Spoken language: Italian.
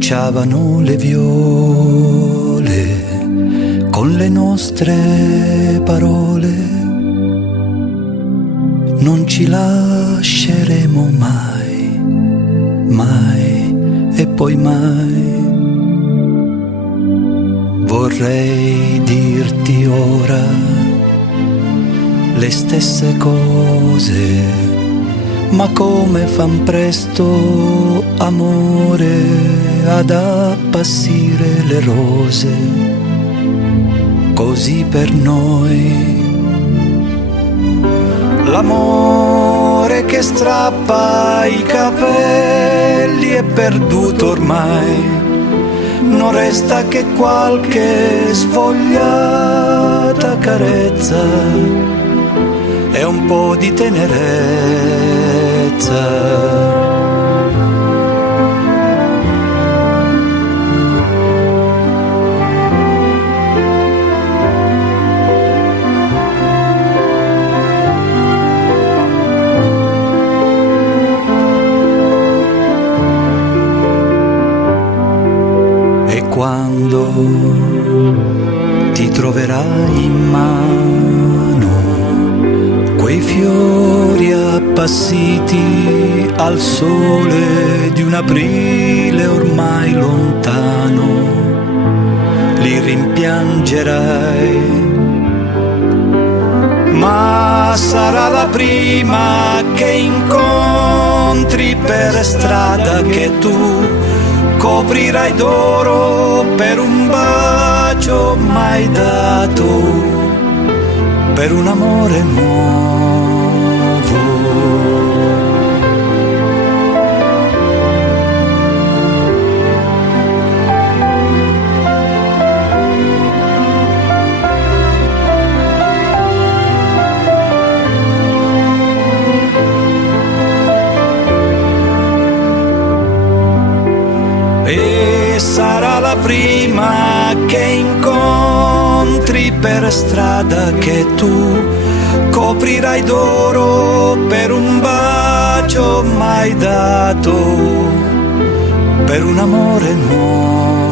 bruciavano le viole con le nostre parole. Non ci lasceremo mai, mai e poi mai. Vorrei dirti ora le stesse cose, ma come fan presto, amore, ad appassire le rose, così per noi. L'amore che strappa i capelli è perduto ormai, non resta che qualche svogliata carezza e un po' di tenerezza. Quando ti troverai in mano quei fiori appassiti al sole di un aprile ormai lontano, li rimpiangerai, ma sarà la prima che incontri per strada che tu coprirai d'oro per un bacio mai dato, per un amore nuovo. Sarà la prima che incontri per strada che tu coprirai d'oro per un bacio mai dato, per un amore nuovo.